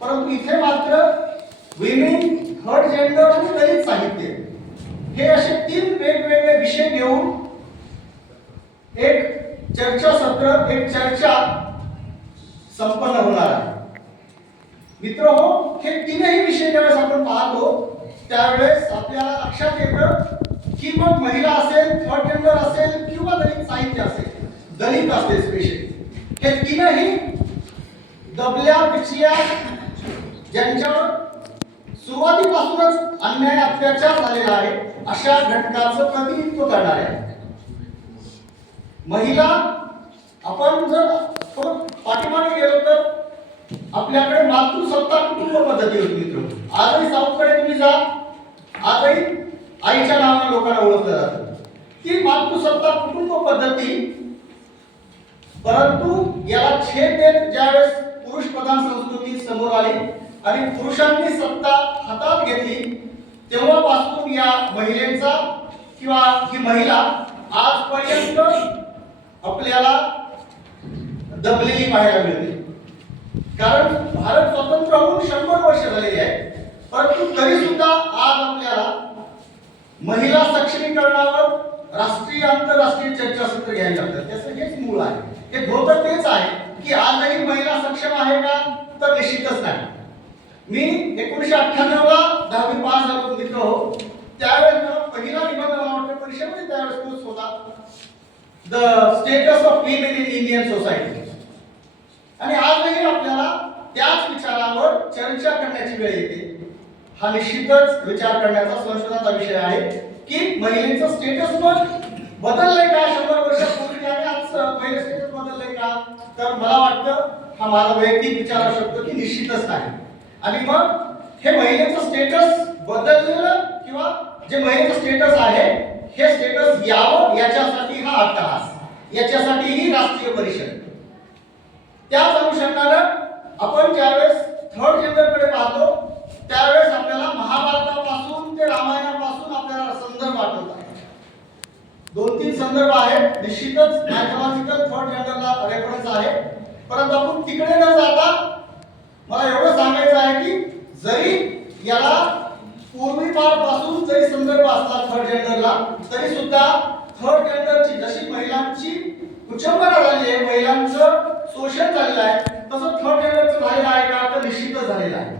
परंतु इथे मात्र विमेन, थर्ड जेंडर आणि दलित साहित्य हे असे तीन वेगवेगळे विषय घेऊन एक चर्चासत्र, एक चर्चा संपन्न होणार आहे. मित्रहो, हे तीनही विषय ज्यावेळेस आपण पाहतो त्यावेळेस आपल्याला लक्षात येतं की मग महिला असेल, थर्ड जेंडर असेल किंवा दलित साहित्य असेल, दलित असेल स्पेशली, हे तीनही दबल्या पिचल्या, ज्यांच्यावर सुरुवातीपासूनच अन्याय अत्याचार झालेला आहे अशा घटकाचं प्रतिनिधित्व करणारे आहे. महिला, आपण जर पाठीमागे गेलो तर आपल्याकडे मातृसत्ता कुटुंब पद्धती होती मित्र. आजही साऊथकडे तुम्ही जा, आजही आईच्या नावाने लोकांना ओळखलं जातं. ती मातृसत्ता कुटुंब पद्धती, परंतु याला छेद देत ज्यावेळेस पुरुष प्रधान संस्कृती समोर आली आणि पुरुषांनी सत्ता हातात घेतली, तेव्हापासून या महिलेचा किंवा ही महिला आजपर्यंत आपल्याला दबलेली पाहायला मिळते. कारण भारत स्वतंत्र होऊन 100 वर्ष झालेली आहे, परंतु तरी सुद्धा आज आपल्याला महिला सक्षमीकरणावर राष्ट्रीय आंतरराष्ट्रीय चर्चासत्र घ्यायला लागतात. त्याचं हेच मूळ आहे, हे धोतर तेच आहे की आजही महिला सक्षम आहे का, तर निश्चितच नाही. मी 1998 ला 10वी पास झालो मित्र हो. त्यावेळेस पहिला निबंध मला वाटतं परिषदेमध्ये त्यावेळेस तोच होता, the status of women in Indian society. आणि आजही आपल्याला त्याच विचारावर चर्चा करण्याची वेळ येते. हा निश्चितच विचार करण्याचा संशोधनाचा विषय आहे की महिलेचं स्टेटस पण बदललंय का 100 वर्षापूर्वी आणि आज महिला स्टेटस बदललंय का, तर मला वाटतं हा माझा वैयक्तिक विचार असू शकतो की निश्चितच नाही. आणि मग हे महिलेचं स्टेटस बदललेलं किंवा जे महिलेचं स्टेटस आहे हे स्टेटस यावं याच्यासाठी हा अट्टहास, याच्यासाठी ही राष्ट्रीय परिषद. त्याच अनुषंगानं आपण ज्यावेळेस थर्ड जेंडरकडे पाहतो त्यावेळेस आपल्याला महाभारतापासून ते रामायणापासून आपल्याला संदर्भ आठवतात. 2-3 संदर्भ आहेत. निश्चितच मायथॉलॉजिकल थर्ड जेंडरला रेफरन्स आहे, परंतु आपण तिकडे न जाता मला एवढं सांगायचं आहे की जरी याला पूर्वीपासून जरी संदर्भ असला थर्ड जेंडरला, तरी सुद्धा थर्ड जेंडरची जशी महिलांची कुचंबना झाली आहे, महिलांचं शोषण झालेलं आहे, तसं थर्ड जेंडरचं झालेलं आहे का, तर निश्चितच झालेलं आहे.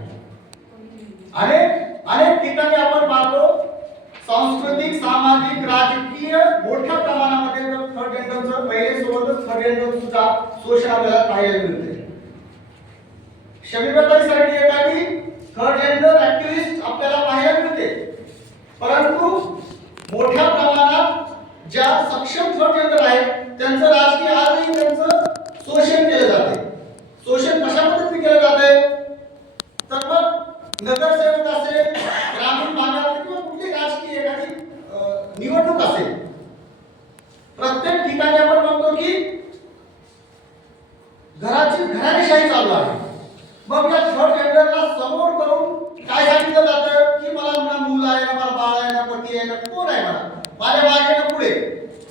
अनेक ठिकाणी आपण पाहतो सांस्कृतिक, सामाजिक, राजकीय मोठ्या प्रमाणामध्ये थर्ड जेंडरचं महिलेसोबतच थर्ड जेंडर सुद्धा शोषण आपल्याला पाहायला मिळते. शमीबाताईसारखी एखादी थर्ड जेंडर ऍक्टिव्हिस्ट आपल्याला पाहायला मिळते, परंतु मोठ्या प्रमाणात ज्या सक्षम थर्ड जेंडर आहेत त्यांचं राजकीय आजही त्यांचं शोषण केलं जाते. शोषण कशा पद्धतीने केलं जाते, तर मग नगरसेवक असेल, ग्रामीण भागात किंवा कुठली राजकीय एखादी निवडणूक असेल, प्रत्येक ठिकाणी आपण म्हणतो की घराणेशाही चालू आहे. मग या थर्ड जेंडरला समोर करून काय सांगितलं जातं की मला मूल आहे ना, मला बाळ आहे ना, पती आहे ना, कोण आहे, मला माझ्या मागे ना पुढे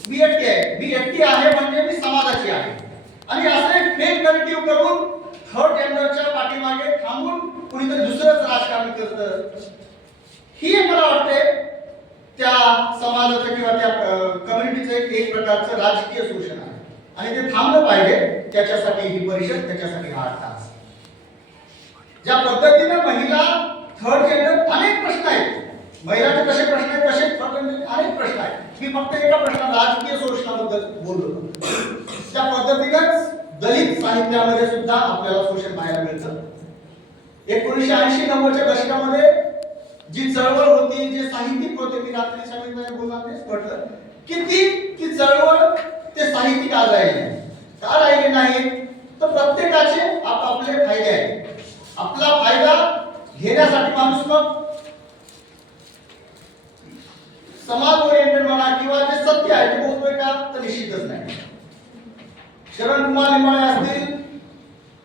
मी एकटी आहे, मी एकटी आहे म्हणजे मी समाजाची आहे. आणि असं एक फेक नरेटिव्ह करून थर्ड जेंडरच्या पाठीमागे थांबून कुणीतरी दुसरंच राजकारण करतं. ही मला वाटते त्या समाजाचं किंवा त्या कम्युनिटीचं एक प्रकारचं राजकीय शोषण आहे आणि ते थांबलं पाहिजे. त्याच्यासाठी ही परिषद, त्याच्यासाठी हा अट्टहास. ज्या पद्धतीने महिला थर्ड जेंडर, अनेक प्रश्न आहेत, महिलांचे कसे प्रश्न आहेत तसे थर्ड जेंडरचे अनेक प्रश्न आहेत. मी फक्त एका प्रश्न राजकीय शोषणाबद्दल बोललो. त्या पद्धतीनेच दलित साहित्यामध्ये सुद्धा आपल्याला शोषण पाहायला मिळतं. 1980-90च्या दशकामध्ये जी चळवळ होती, जे साहित्यिक होते, मी रात्री सगळ्यांना बोलणार तेच म्हटलं की ती चळवळ ते साहित्यिक आज राहिले का राहिले नाही, तर प्रत्येकाचे आपापले फायदे आहेत. आपला फायदा घेण्यासाठी माणूस मग समाज ओरिएंटेड म्हणा किंवा जे सत्य आहे ते बोलतोय का, तर निश्चितच नाही. शरण कुमार लिंबाळे असतील,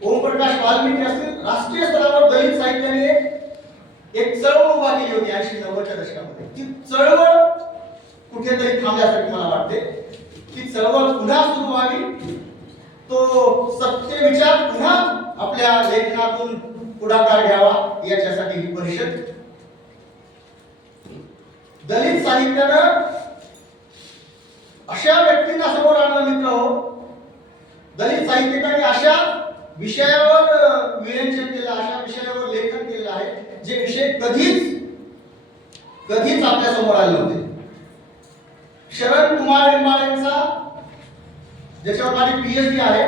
ओमप्रकाश वाल्मिकी असतील, राष्ट्रीय स्तरावर दलित साहित्याने एक चळवळ उभा केली होती 80-90च्या दशकामध्ये. ती चळवळ कुठेतरी थांबल्यासारखी मला वाटते. ती चळवळ पुन्हा सुरू व्हावी तो सत्य विचार पुन्हा आपल्या लेखनातून पुढाकार घ्यावा याच्यासाठी ही परिषद. दलित साहित्यानं अशा व्यक्तींना समोर आणलं मित्र हो. दलित साहित्यिकांनी अशा विषयावर विवेचन केलं, अशा विषयावर लेखन केलं आहे जे विषय कधीच आपल्या समोर आले नव्हते. शरद कुमार लिंबाळेंचा, ज्याच्यावर माझी पीएचडी आहे,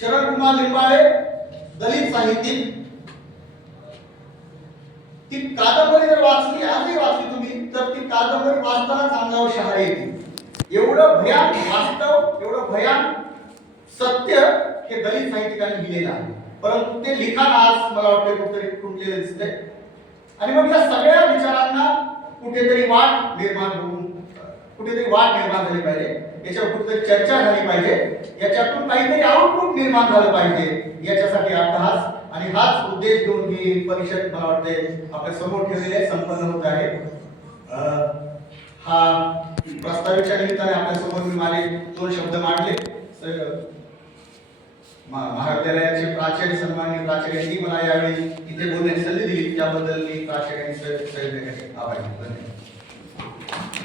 शरद कुमार लिंबाळे दलित साहित्यिक. ती कादंबरी जर वाचली, आजही वाचली तुम्ही, तर ती कादंबरी वाचताना अंगावर शहारे येते. एवढं भयान वास्तव, एवढं भयान सत्य हे दलित साहित्यिकांनी लिहिलेलं आहे. परंतु ते लिखाण आज मला वाटतं कुठेतरी खुंटलेलं दिसतंय. आणि मग या सगळ्या विचारांना कुठेतरी वाट निर्माण झाली पाहिजे, याच्यावर कुठेतरी चर्चा झाली पाहिजे, याच्यातून काहीतरी आउटपुट निर्माण झालं पाहिजे. याच्यासाठी अट्टहास आणि हाच उद्देश घेऊन ही परिषद मला वाटते आपल्या समोर ठेवलेली आहे, संपन्न होत आहे. हा प्रस्तावितच्या निमित्ताने आपल्या समोर मी माझे 2 शब्द मांडले. महाविद्यालयाचे प्राचार्य, सन्माननीय प्राचार्यांनी मला यावेळी इथे बोलण्याची संधी दिली, त्याबद्दल मी प्राचार्यांनी आभारी आहे.